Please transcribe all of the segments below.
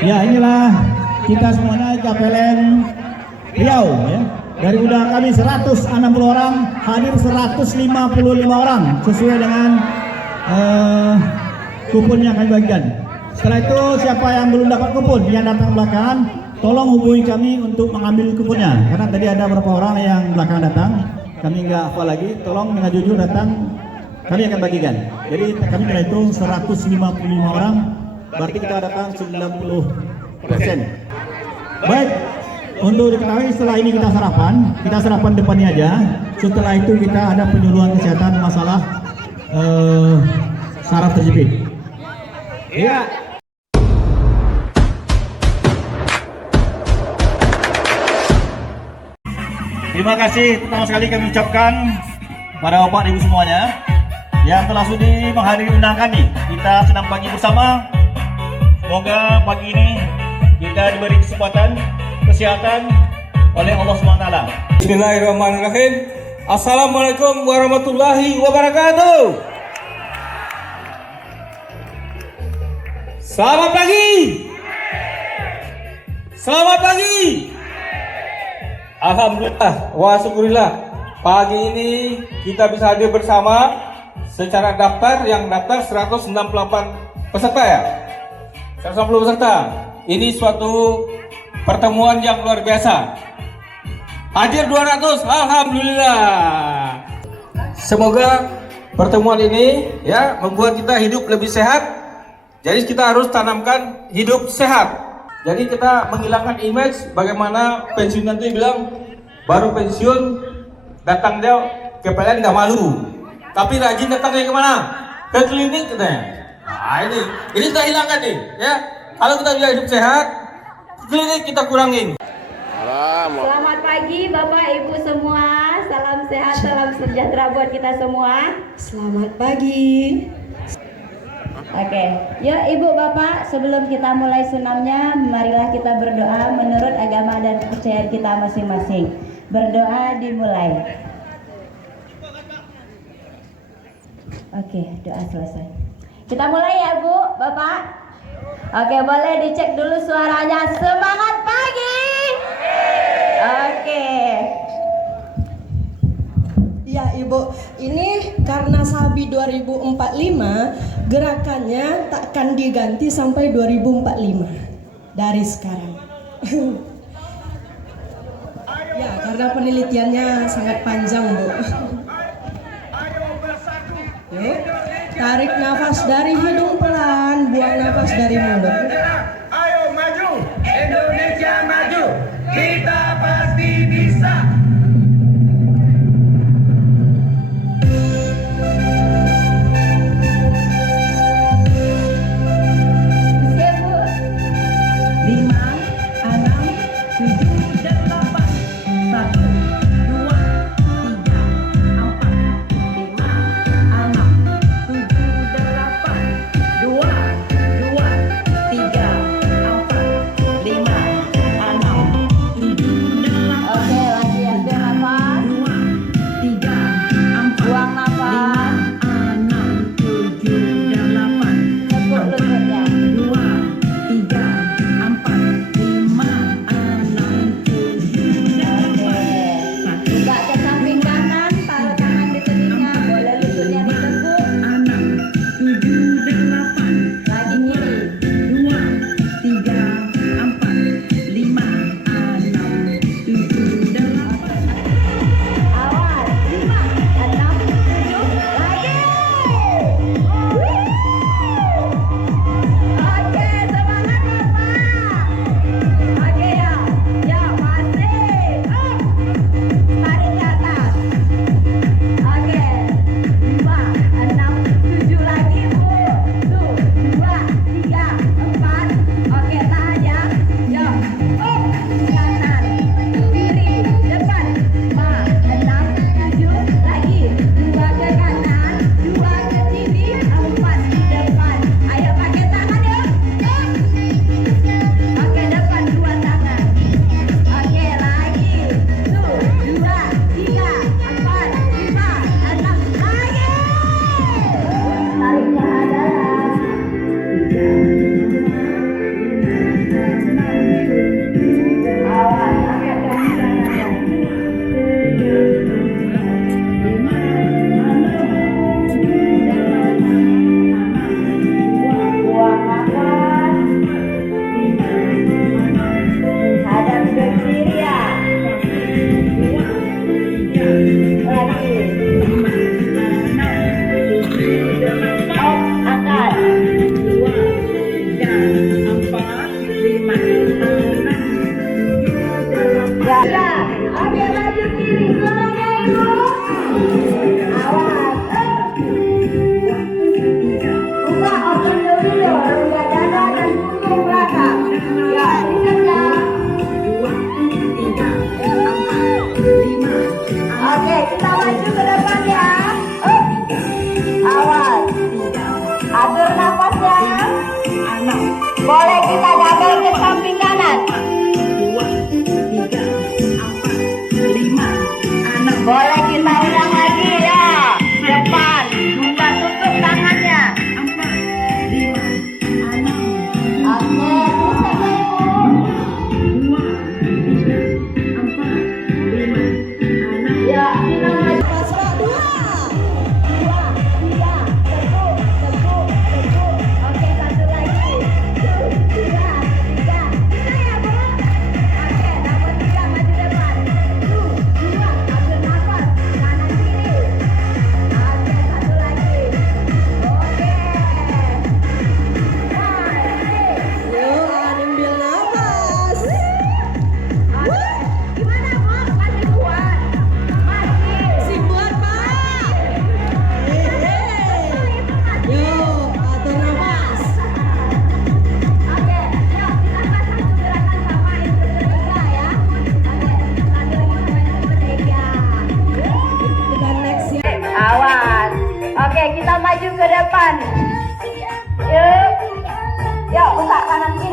Ya, inilah kita semuanya KPLN Riau ya. Dari undangan kami 160 orang, hadir 155 orang sesuai dengan kupon yang kami bagikan. Setelah itu siapa yang belum dapat kupon yang datang belakangan, tolong hubungi kami untuk mengambil kuponnya. Karena tadi ada beberapa orang yang belakangan datang, kami nggak hafal lagi. Tolong dengan jujur datang, kami akan bagikan. Jadi kami telah hitung 155 orang, berarti kita datang 90%. Baik, untuk diketahui setelah ini kita sarapan depannya aja. Setelah itu kita ada penyuluhan kesehatan masalah saraf terjepit. Iya. Terima kasih pertama sekali kami ucapkan pada Bapak Ibu semuanya yang telah sudi menghadiri undangan kami. Kita senang pagi bersama. Semoga pagi ini kita diberi kesempatan kesehatan oleh Allah SWT. Bismillahirrahmanirrahim. Assalamualaikum warahmatullahi wabarakatuh. Selamat pagi. Selamat pagi. Alhamdulillah wa syukurillah, pagi ini kita bisa hadir bersama secara daftar, yang daftar 168 peserta ya. 160 peserta. Ini suatu pertemuan yang luar biasa. Hadir 200, alhamdulillah. Semoga pertemuan ini ya membuat kita hidup lebih sehat. Jadi kita harus tanamkan hidup sehat. Jadi kita menghilangkan image bagaimana pensiun nanti bilang baru pensiun datang dia ke PLN nggak malu, tapi rajin datangnya kemana? Ke klinik katanya. Nah ini kita hilangkan nih ya. Kalau kita bisa hidup sehat, klinik kita kurangin. Selamat pagi Bapak Ibu semua. Salam sehat, salam sejahtera buat kita semua. Selamat pagi. Oke, yuk Ibu Bapak, sebelum kita mulai senamnya, marilah kita berdoa menurut agama dan kepercayaan kita masing-masing. Berdoa dimulai. Oke, doa selesai. Kita mulai ya Bu, Bapak. Oke, boleh dicek dulu suaranya. Semangat pagi. Oke. Ya Ibu, ini karena Sabi 2045, gerakannya takkan diganti sampai 2045 dari sekarang. Ya, karena penelitiannya sangat panjang Bu. Yuk, tarik nafas dari hidung pelan, buang nafas dari mulut. Ayo maju, Indonesia maju, kita pasti bisa. Tiga.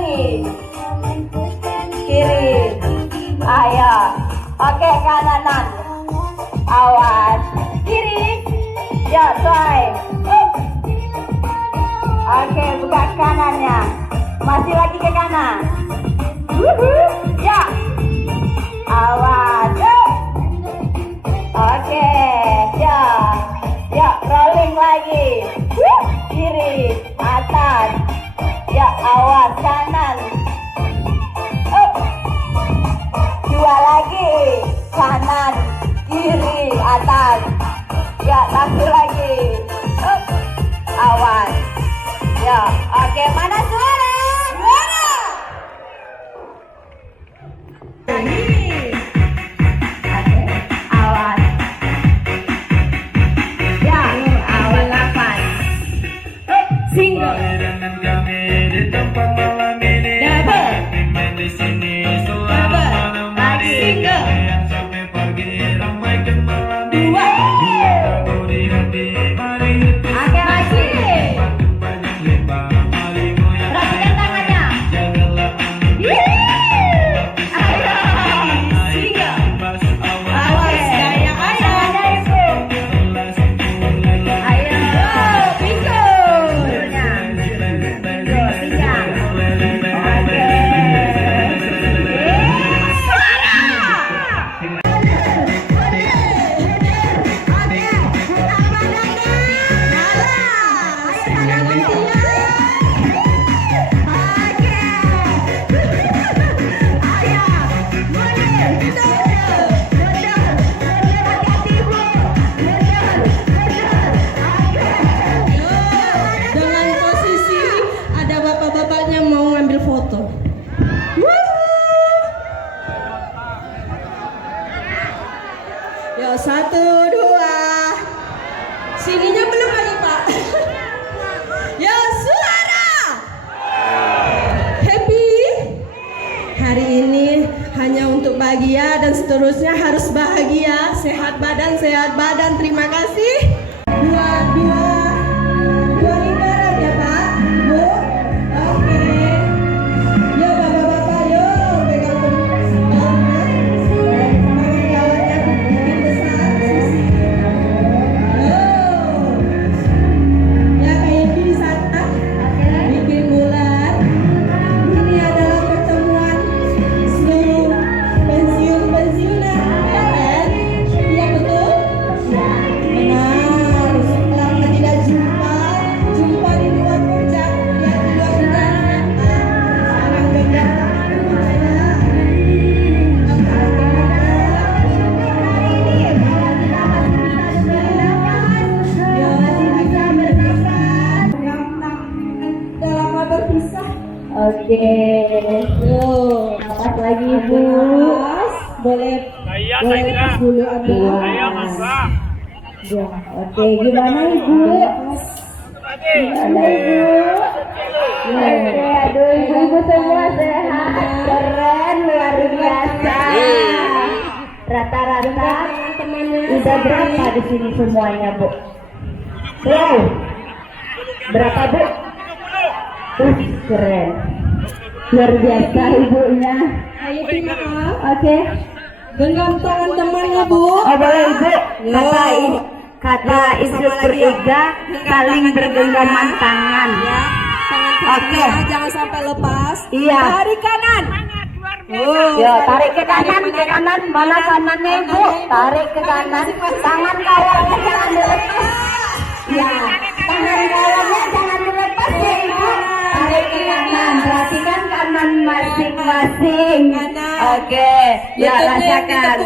lagi. Kiri. Ayo. Oke, kanan. Awas. Kiri. Ya, try. Oke, buka kanannya. Masih lagi ke kanan. Ya. Awas. Oke, ya. Ya, rolling lagi. Kiri, atas. Ya, awas kanan. Dua lagi. Kanan, kiri, atas. Ya, satu lagi. Awas. Ya, oke, mana suara? Suara. Oke, awas. Ya, awas nafas. Single. Double. Lagi single. Dua. Oke, lagi. Perhatikan tangannya. Ayo, single. Awas, gaya ayo. Ayo, bingo. Dengan posisi ada bapak-bapaknya mau ngambil foto. Yo, 1, 2. Sininya belum lagi, Pak. Yo, suara. Happy. Hari ini hanya untuk bahagia dan seterusnya harus bahagia. Sehat badan, sehat badan. Terima kasih. Dua lingkaran ya, Pak, Bu. Oke. Yo, bapak-bapak, yo pegang tangan. Kawan-kawannya bikin besar sisi. Yo. Ya, kayak bisa bikin bulat. Ini adalah pertemuan seluruh pensiunan, ya kan? Iya betul? Benar. Lama tidak jumpa di luar puncak, ya di luar udara. Sekarang beda. Oke. Napas lagi, Bu. Boleh lepas dulu ambil napas. Ya, oke, gimana Ibu? Gimana Ibu? Oke, aduh ibu semua sehat, keren, luar biasa. Rata-rata udah berapa di sini semuanya, Bu? Berapa, Bu? Keren, luar biasa ibunya. Ayo terima. Oke. Genggam tangan temannya, Bu. Oh boleh Ibu. Kata instruktur Iga saling bergenggaman tangan. Ya, tangan Oke. kakinya jangan sampai lepas. Iya. Tarik kanan. Yo, tarik ke kanan, mana kanannya Ibu? Tarik ke kanan, tangan kawannya jangan dilepas. Ya, tangan kawannya jangan dilepas ya Ibu. Tarik ke kanan, perhatikan kanan masing-masing. Oke, ya rasakan.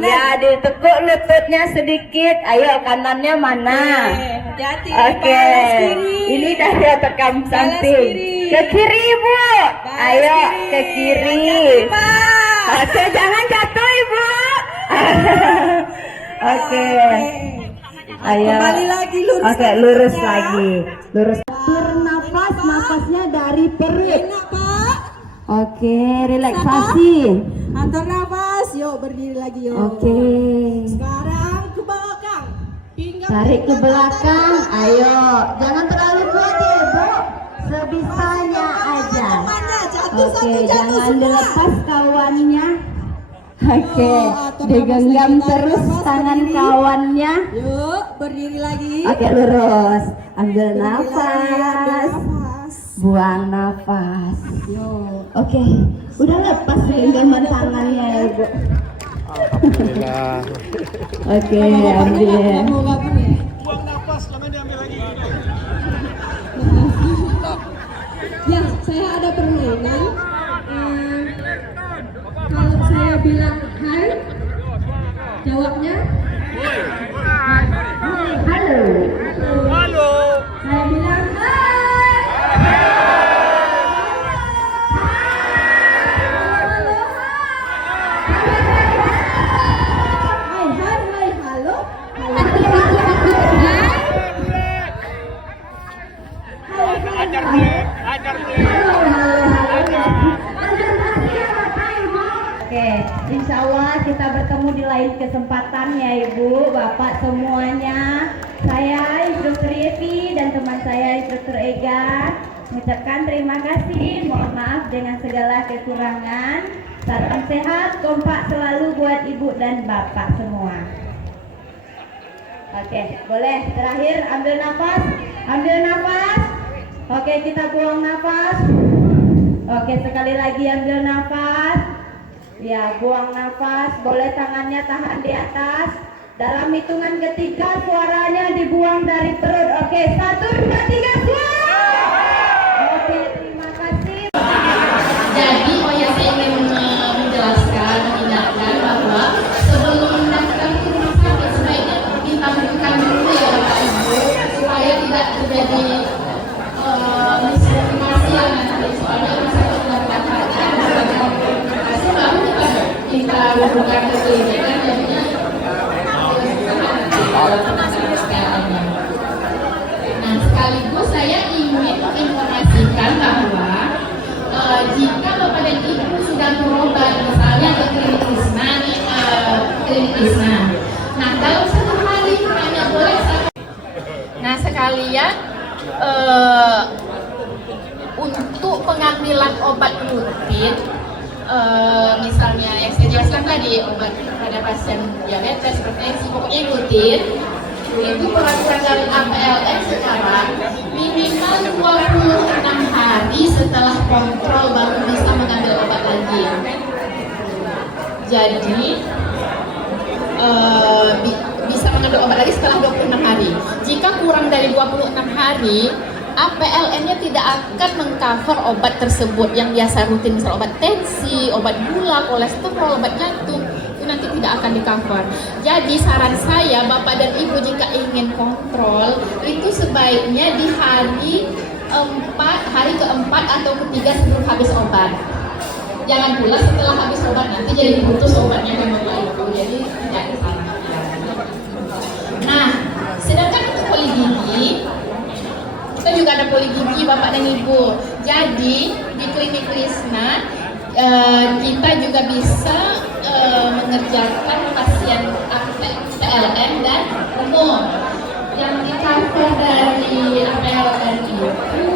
Ya, ditekuk lututnya sedikit. Ayo, kanannya mana? Hati-hati. Oke, ini dari tekam samping. Ke kiri Ibu. Ayo ke kiri. Oke, jangan jatuh Ibu. Oke. Ayo. Kembali lagi lurus. Oke, lurus lagi. Lurus. Atur nafas, nafasnya dari perut. Enak, Pak. Oke, relaksasi. Atur nafas. Yuk, berdiri lagi yuk. Oke. Sekarang ke belakang. Pinggang Tarik ke belakang. Ayo, jangan terlalu kuat ya, Bu. Sebisanya aja. Temannya Oke, jangan dilepas kawannya. Oke, digenggam terus tangan kawannya. Yuk, berdiri lagi. Oke, lurus. Ambil nafas. Buang nafas. Oke, udah lepas genggaman tangannya ya, Ibu. Alhamdulillah. Oke, ambil. Ya, saya ada permainan. Kalau saya bilang hai, jawabnya Halo. saya bilang hai. Hai, halo. Oke, insya Allah kita bertemu di lain kesempatan ya Ibu, Bapak semuanya. Saya Instruktur Yevi dan teman saya Instruktur Ega mengucapkan terima kasih, mohon maaf dengan segala kekurangan. Salam sehat, kompak selalu buat Ibu dan Bapak semua. Oke, boleh terakhir ambil nafas, Oke, kita buang nafas. Oke, sekali lagi ambil nafas. Ya, buang nafas. Boleh tangannya tahan di atas. Dalam hitungan ketiga suaranya dibuang dari perut. Oke, 1, 2, 3, suara. Oke, terima kasih. Jadi, saya ingin menjelaskan, mengingatkan bahwa sebelum mendaftar ke rumah sakit sebaiknya ditampilkan dulu ya Bapak Ibu, supaya tidak terjadi misinformasi yang nanti soalnya rumah sakit mendaftar baru kita hubungkan ke klinik kan jadinya nah sekaligus saya ingin menginformasikan bahwa jika Bapak dan Ibu sudah berobat misalnya ke klinik Krisna nih, klinik Krisna, nah dalam satu hari hanya boleh nah sekalian untuk pengambilan obat rutin misalnya yang saya jelaskan tadi obat pada pasien diabetes, hipertensi, pokoknya ikutin itu peraturan dari APLN sekarang minimal 26 hari setelah kontrol baru bisa mengambil obat lagi. Jadi bisa mengambil obat lagi setelah 26 hari. Jika kurang dari 26 hari APLN-nya tidak akan mengcover obat tersebut yang biasa rutin, misal obat tensi, obat gula, kolesterol, obat jantung, itu nanti tidak akan di-cover. Jadi saran saya, Bapak dan Ibu jika ingin kontrol, itu sebaiknya di hari keempat atau ketiga sebelum habis obat. Jangan pula setelah habis obat nanti jadi diputus obatnya kan Bapak Ibu, jadi tidak kesana. Nah, sedangkan untuk poli gigi, kita juga ada poli gigi Bapak dan Ibu. Jadi di klinik Krisna kita juga bisa mengerjakan pasien APLN dan umum. Yang di-cover dari APLN itu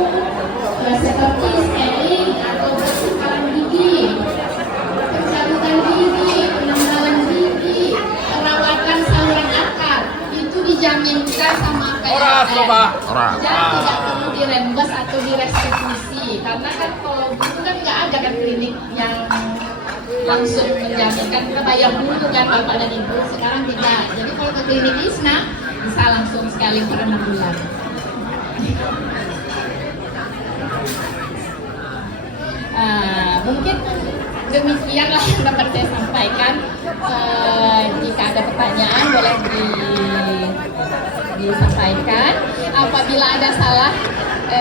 seperti scaling atau bersihkan gigi, pencabutan gigi, penanggalan gigi, perawatan saluran akar, itu dijaminkan sama APLN. Jadi tidak perlu dirembes atau direstitusi, karena kan kalau dulu kan nggak ada kan klinik yang langsung menjaminkan, kita bayar dulu kan Bapak dan Ibu, sekarang tidak. Jadi kalau ke klinik Krisna bisa langsung sekali per 6 bulan. Mungkin demikianlah yang dapat saya sampaikan. Jika ada pertanyaan boleh disampaikan. Apabila ada salah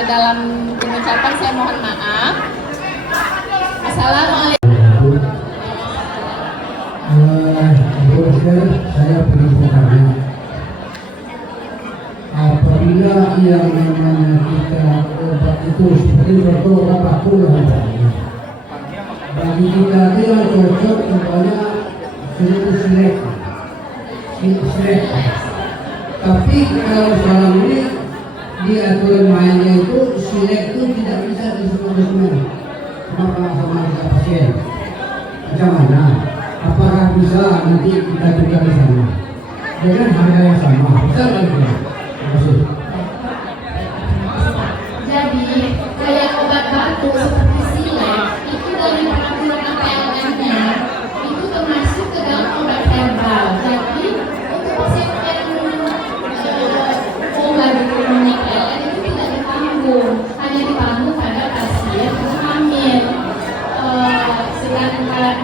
dalam pengucapan saya mohon maaf. Assalamualaikum. Saya perlu bertanya, apabila yang namanya kita obat itu seperti contoh obat baku yang bagi kita itu yang cocok contohnya silek. Tapi kalau sekarang ini di aturan mainnya itu silek itu tidak bisa disebut semen. sama pasien. Macam mana? Apakah bisa nanti kita juga di sana? Dengan harga yang sama, bisa kan? Terima kasih. Jadi kayak obat batuk seperti silet itu dari peraturan PLN-nya itu termasuk ke dalam obat herbal. Jadi untuk pasien obat di PLN itu tidak ditanggung, hanya ditanggung pada pasien hamil. Sedangkan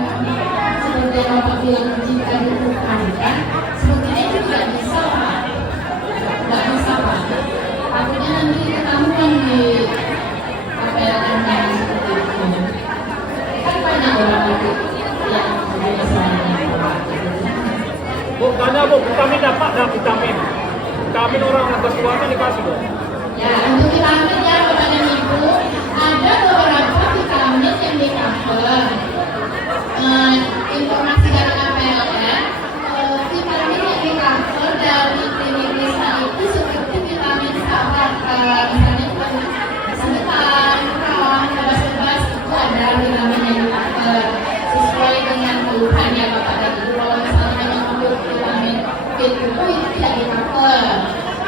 seperti yang Bapak bilang jika diperlukan, sepertinya itu tidak bisa Pak, tidak bisa Pak. Takutnya nanti ketahuan di PLN-nya seperti itu. Kan banyak orang itu yang biasanya. Bu, tanya Bu, vitamin dapat dah vitamin. Vitamin orang atas keluarga dikasih Bu. Ya, untuk vitamin ya Bapak dan Ibu, ada beberapa vitamin yang di cover. Informasi dari PLN, vitamin yang di cover dari klinik desa itu seperti vitamin sahabat, misalnya sabetan, kurang, bebas-bebas itu ada vitamin yang di cover sesuai dengan keluhan ya Bapak dan Ibu. Kalau misalnya yang perlu vitamin B itu tidak di cover.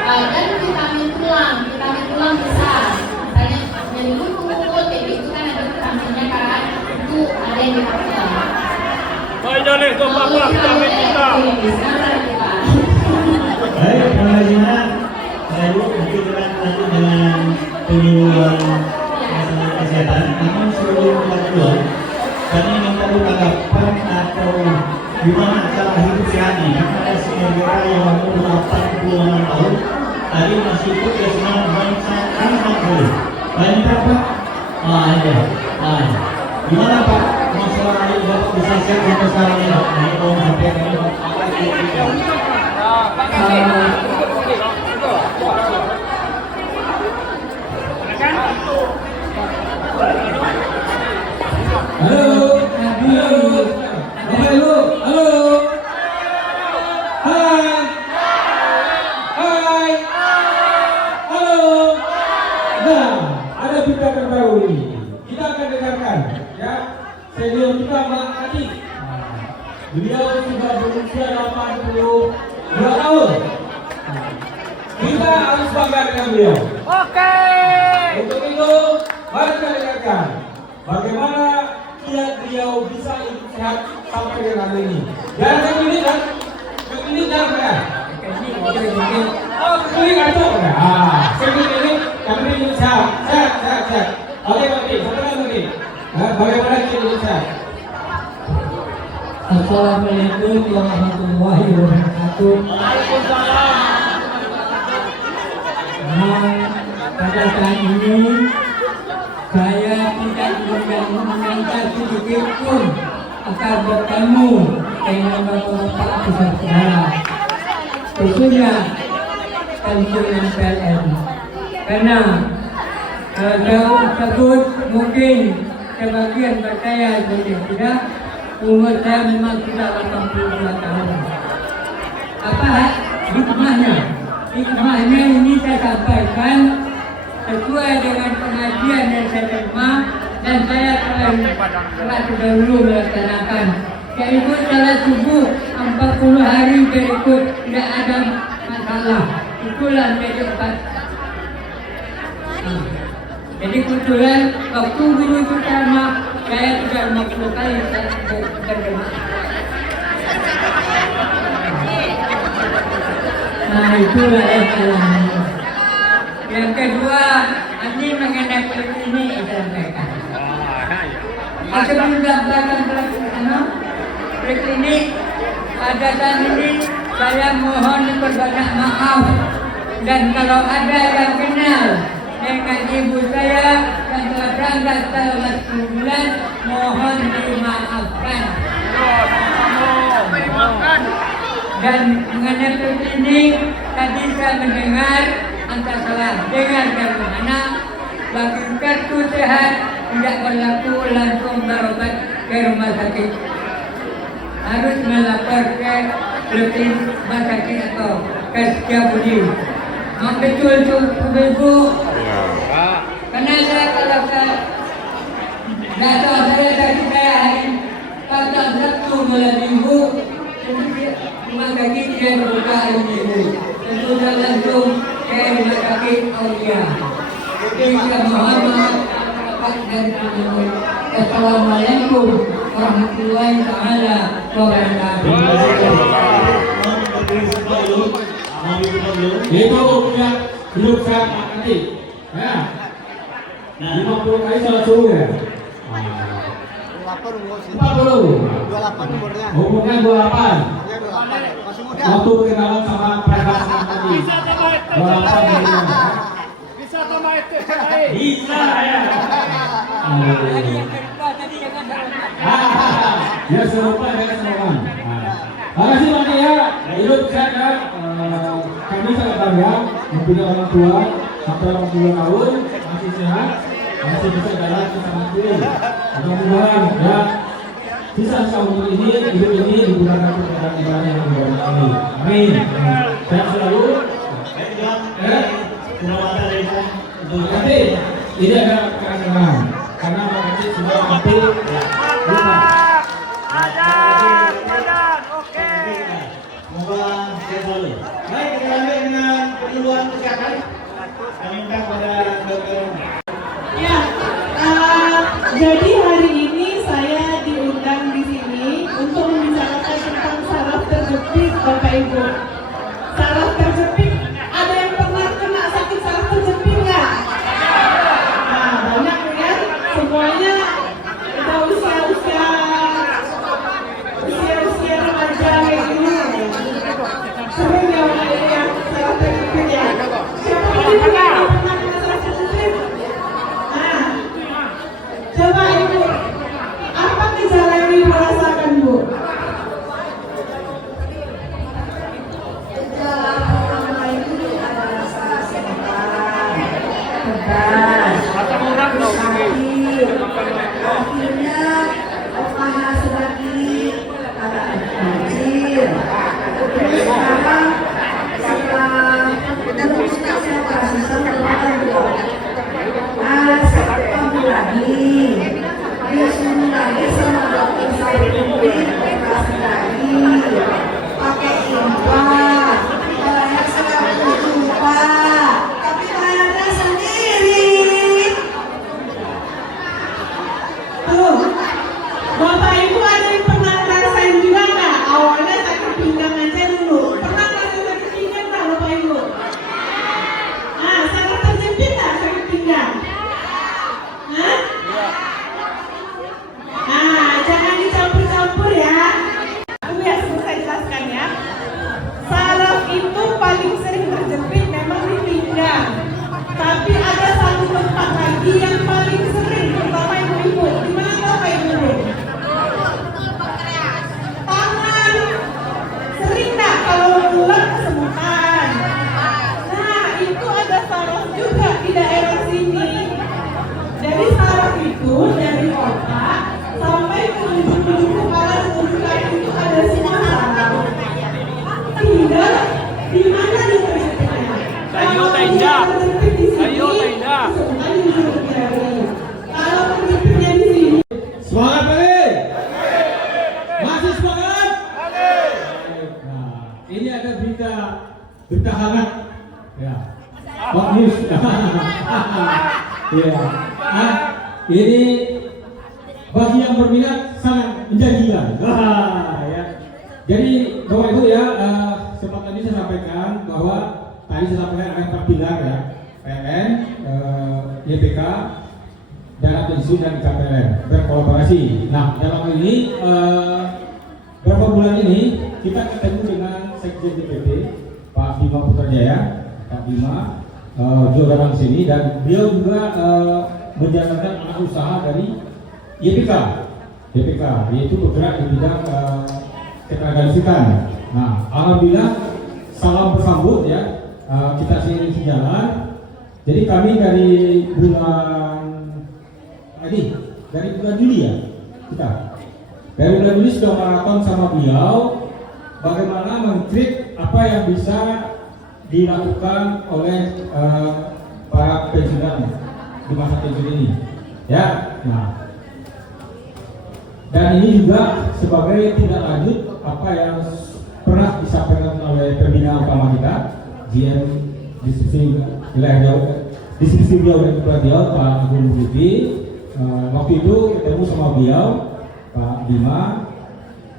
Dan vitamin tulang besar, misalnya dari kulit itu kan ada vitaminnya kan, itu ada yang di cover. Baik jadi itu apa vitamin kita. Baik, terima kasih Nak. Lalu nanti kita lanjut dengan penyuluhan masalah kesehatan. Namun sebelum kita keluar, kami minta tanggapan atau gimana cara hidup sehat ini. Karena ada negara yang umur 86 tahun, tadi masih ikut ke semangat bangsa 60. Banyak Pak? Iya. Gimana Pak? Masalah ini Bapak bisa share sampai sekarang ini Pak? Nah, kalau sampai ini apa itu? Ada berita terbaru ini. Kita akan dengarkan, ya. Senior kita Mbak Ati. Beliau sudah berusia 82 tahun. Kita harus bangga dengan beliau. Oke. Untuk itu, mari kita dengarkan bagaimana kiat beliau bisa hidup sehat sampai dengan hari ini. Dan ini kan ya. Oh, ini kacau ya. Ini kami hidup sehat. Oke, satu lagi. Bagaimana kita hidup sehat? Assalamualaikum warahmatullahi wabarakatuh. Pada saat ini saya tidak mengangkat sedikit pun akan bertemu dengan bapak-bapak peserta, khususnya pensiunan PLN. Karena jauh tersebut mungkin sebagian percaya jadi tidak. Umur saya memang sudah 82 tahun. Apa hikmahnya? Hikmahnya ini saya sampaikan sesuai dengan pengajian yang saya terima dan saya telah terdahulu melaksanakan, yaitu salat subuh 40 hari berikut tidak ada masalah. Itulah menjadi obat. Jadi kebetulan waktu dulu pertama saya sudah 50 kali berjemaah. Nah itulah yang alami. Yang kedua, ini mengenai kulit ini saya sampaikan. Sebelum belakang kulit ini pada saat ini saya mohon berbanyak maaf, dan kalau ada yang kenal dengan ibu saya yang telah berangkat selama 10 bulan, mohon dimaafkan. Dan mengenai ini tadi saya mendengar antara salah dengar dari mana bagi kartu sehat tidak berlaku langsung berobat ke rumah sakit, harus melapor ke rumah sakit atau ke Setiabudi. Betul itu ibu. Karena saya kalau saya Data saya kaki saya hari kata Sabtu malam minggu, rumah kaki saya berbuka hari minggu. Tentu dan langsung saya rumah kaki Aulia. Jadi saya mohon maaf dan Assalamualaikum warahmatullahi taala wabarakatuh. Itu punya hidup sehat nanti. Ya. Nah, 50 kali sholat subuh ya. 40. 28 umurnya. Umurnya 28. Dia 28. Masih muda. Waktu kenalan sama perempuan tadi. Bisa tambah itu. Bisa tambah itu. Bisa ya. Ya serupa dengan seruan. Terima kasih Bang ya. Hidup sehat ya. Kami sangat bangga mempunyai orang tua sampai 80 tahun masih sehat, masih bisa jalan ke sana sini. Mudah-mudahan ya sisa umur ini, hidup ini digunakan untuk ibadah yang berbahagia ini. Amin. Sehat selalu. Nanti ini ada kerangan karena nanti sudah nanti lupa. Oke. Semoga sehat selalu. Baik, kita lanjut dengan penyuluhan kesehatan. Kami minta kepada dokter. Ya, jadi hari ini saya diundang di sini untuk membicarakan tentang saraf terjepit, Bapak Ibu. Saraf terjepit, ada yang pernah kena sakit saraf terjepit nggak? Nah, banyak kan? Semuanya udah usia remaja kayak gini. Sering ya yang saraf terjepit ya. Siapa yang pernah kena saraf terjepit? Nah, coba Ibu, apa gejala yang Ibu rasakan, Bu? Gejala pertama itu ada rasa sebentar, tegas, sakit, akhirnya paha sedikit, ada kecil. Terus sekarang setelah terus saya operasi kambuh lagi, disuruh lagi sama dokter saya operasi lagi, pakai implan, bayar 100 juta, tapi bayarnya sendiri. Tuh, Bapak Ibu ada yang pernah ngerasain juga nggak? Awalnya sakit pinggang aja dulu. Pernah ngerasain sakit pinggang nggak, Bapak Ibu? Nah, saraf terjepit nggak sakit pinggang? Hah? Nah, jangan dicampur-campur ya. Aku ya saya jelaskan ya. Saraf itu paling sering terjepit memang di pinggang. Tapi ada satu tempat lagi yang paling sering, terutama ibu-ibu. Di mana Bapak Ibu? Tangan. Sering nggak kalau pulang kesemutan? Nah, itu ada saraf juga di daerah sini. Jadi saraf itu dari otak sampai ke ujung kepala dan ujung kaki itu ada semua saraf. Tinggal di mana di terjepitnya. Kalau dia terjepit di sini, sebenarnya di ujung jari. Kalau terjepitnya di sini. Semangat Pak! Masih semangat? Nah, ini ada berita hangat. Ya. Hot news. Ya. Nah, ini bagi yang berminat sangat menjanjikan. Ya. Jadi Bapak Ibu ya, sempat tadi saya sampaikan bahwa tadi saya sampaikan ada 4 pilar ya, PLN, YPK, dana pensiun dan KPLN berkolaborasi. Nah, dalam hal ini beberapa bulan ini kita ketemu dengan Sekjen DPP Pak Bima Putrajaya, Pak Bima juga datang sini dan beliau juga menjalankan anak usaha dari YPK, yaitu bergerak di bidang ketenagalistrikan. Nah, alhamdulillah salam bersambut ya, kita seiring sejalan. Jadi kami dari bulan Juli ya, kita dari bulan Juli sudah maraton sama beliau bagaimana men-treat apa yang bisa dilakukan oleh para pensiunan di masa pensiun ini ya. Nah, Dan ini juga sebagai tindak lanjut apa yang pernah disampaikan oleh pembina utama kita, GM Distribusi Wilayah Jawa Pak Agung Budi. Waktu itu ketemu sama beliau, Pak Bima,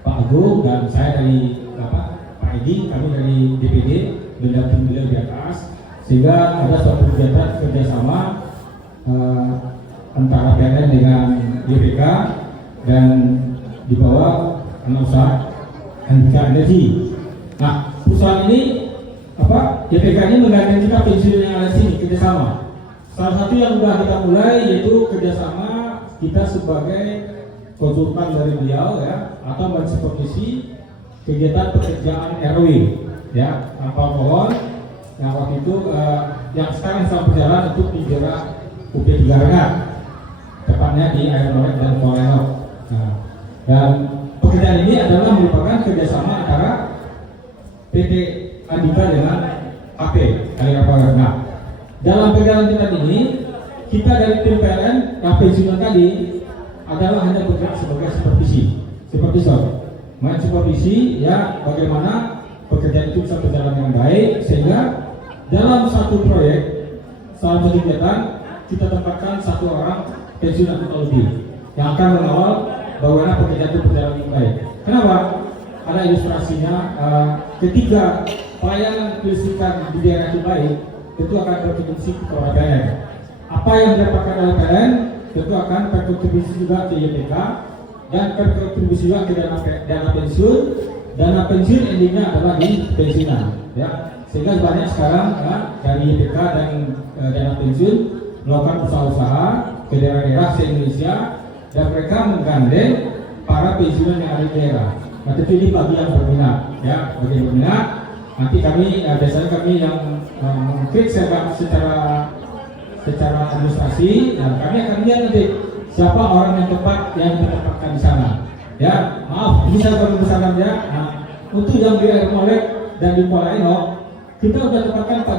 Pak Agung, dan saya dari Pak Edi, kami dari DPD mendampingi beliau di atas, sehingga ada suatu kegiatan kerjasama antara PLN dengan YPK dan di bawah anak usaha Andika Energi. Nah, perusahaan ini YPK ini menggandeng kita pensiun yang ada di sini kerjasama. Salah satu yang sudah kita mulai yaitu kerjasama kita sebagai konsultan dari beliau ya, atau mensupervisi kegiatan pekerjaan RW ya, tanpa pohon yang waktu itu yang sekarang sedang berjalan untuk di daerah UP Tigarengan, tepatnya di Aeronet dan Korenok. Nah, dan pekerjaan ini adalah merupakan kerjasama antara PT Andika dengan AP Aliar Power. Nah, dalam pekerjaan kita ini, kita dari tim PLN yang pensiunan tadi adalah hanya bergerak sebagai supervisor, main supervisi ya, bagaimana pekerjaan itu bisa berjalan dengan baik, sehingga dalam satu proyek, salah satu kegiatan kita tempatkan satu orang pensiunan atau lebih yang akan mengawal bagaimana pekerjaan itu berjalan dengan baik. Kenapa? Ada ilustrasinya, ketika pelayanan kelistrikan di daerah itu baik, tentu akan berkontribusi kepada PLN. Apa yang didapatkan oleh PLN tentu akan berkontribusi juga ke YPK dan berkontribusi juga ke dana pensiun. Dana pensiun endingnya adalah di pensiunan, ya. Sehingga banyak sekarang ya, dari YPK dan dana pensiun melakukan usaha-usaha ke daerah-daerah se-Indonesia dan mereka menggandeng para pensiunan yang ada di daerah. Nah, tentu ini bagi yang berminat, ya, bagi yang berminat. Nanti kami biasanya kami yang mungkin secara administrasi, dan kami akan lihat nanti siapa orang yang tepat yang ditempatkan di sana. Ya, maaf, ini saya baru bersama ya. Nah, untuk yang di Aeronet dan di Kuala Eno, kita sudah tempatkan Pak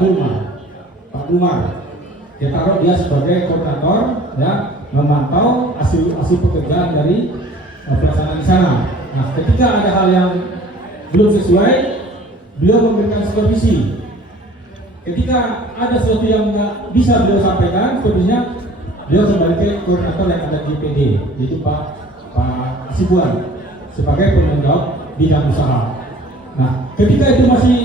Dumar. Kita taruh dia sebagai koordinator, ya, memantau hasil pekerjaan dari pelaksanaan di sana. Nah, ketika ada hal yang belum sesuai, beliau memberikan supervisi. Ketika ada sesuatu yang nggak bisa beliau sampaikan, supervisinya beliau kembali ke koordinator yang ada di PD, yaitu Pak Sibuan sebagai penanggung jawab bidang usaha. Nah, ketika itu masih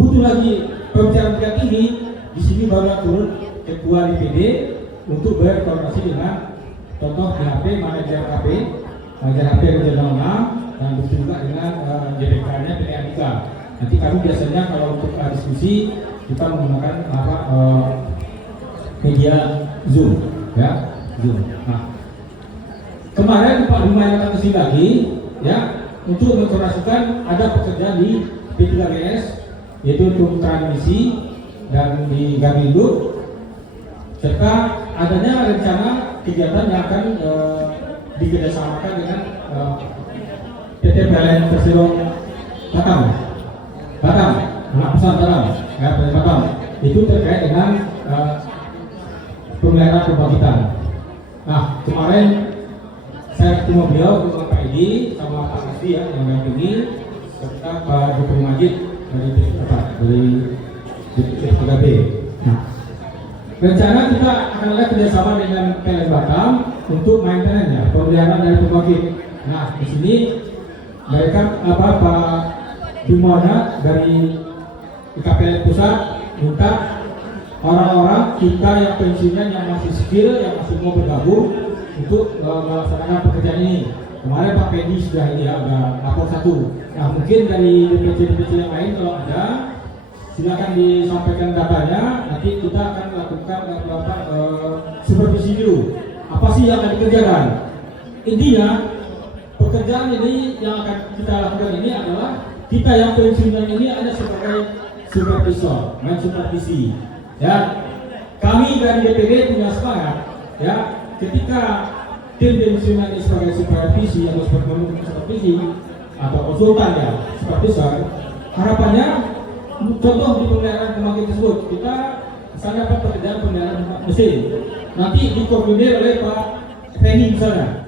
butuh lagi pembicaraan tingkat tinggi, di sini baru turun ketua DPD untuk berkoordinasi dengan contoh DHP, manajer HP regional 6, dan begitu juga dengan JPK-nya PT Andika. Nanti kami biasanya kalau untuk diskusi kita menggunakan media Zoom, ya, Zoom. Nah, kemarin Pak Bima yang datang ke sini lagi, ya, untuk mengkoordinasikan ada pekerjaan di P3GS, yaitu untuk transmisi dan di Gabindo, serta adanya rencana kegiatan yang akan dikerjasamakan dengan PT PLN Persero Batam, anak perusahaan Batam, ya, PT Batam. Itu terkait dengan pemeliharaan pembangkitan. Nah, kemarin saya ketemu beliau dengan Pak Edi sama Pak Asdi ya, yang dampingi, serta Pak Jokowi Majid dari PKB. Nah, rencana kita akan ada kerjasama dengan PLN Batam untuk maintenance, pemeliharaan dari pembangkit. Nah, di sini mereka Pak Bimona dari IKPLN Pusat minta orang-orang kita yang pensiunan yang masih skill, yang masih mau bergabung untuk melaksanakan pekerjaan ini. Kemarin Pak Pedi sudah ini ya, ada lapor satu. Nah, mungkin dari DPC yang lain kalau ada, silakan disampaikan datanya. Nanti kita akan lakukan supervisi dulu. Apa sih yang akan dikerjakan? Intinya pekerjaan ini yang akan kita lakukan ini adalah kita yang pensiunan ini ada sebagai supervisor, main supervisi. Ya, kami dari DPD punya semangat. Ya, ketika tim pensiunan ini sebagai supervisi atau supervisi atau konsultan ya, supervisor, harapannya contoh di pemeliharaan pembangkit tersebut kita misalnya dapat pekerjaan pemeliharaan mesin, nanti dikoordinir oleh Pak Penny misalnya.